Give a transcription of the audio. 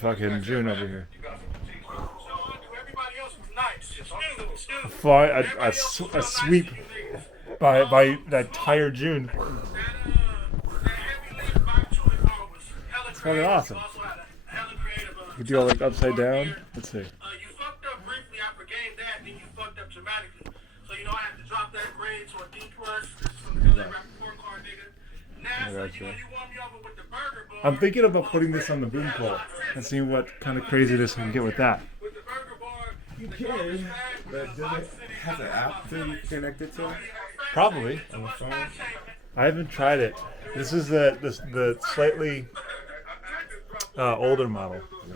fucking June over here. A sweep by that tire June. It's fucking awesome. You do all like upside down. Let's see. You fucked up briefly. I forgave that, then you fucked up dramatically. So I had to drop that grade to a D plus. This is from the LA Rappaport card, nigga. Now, you won me over with the burger bar. I'm thinking about putting this on the boom pole and seeing what kind of craziness we can get with that. With the burger bar, You can, but does it have an app to connect it to Probably. on the phone? I haven't tried it. This is the slightly older model. Yeah.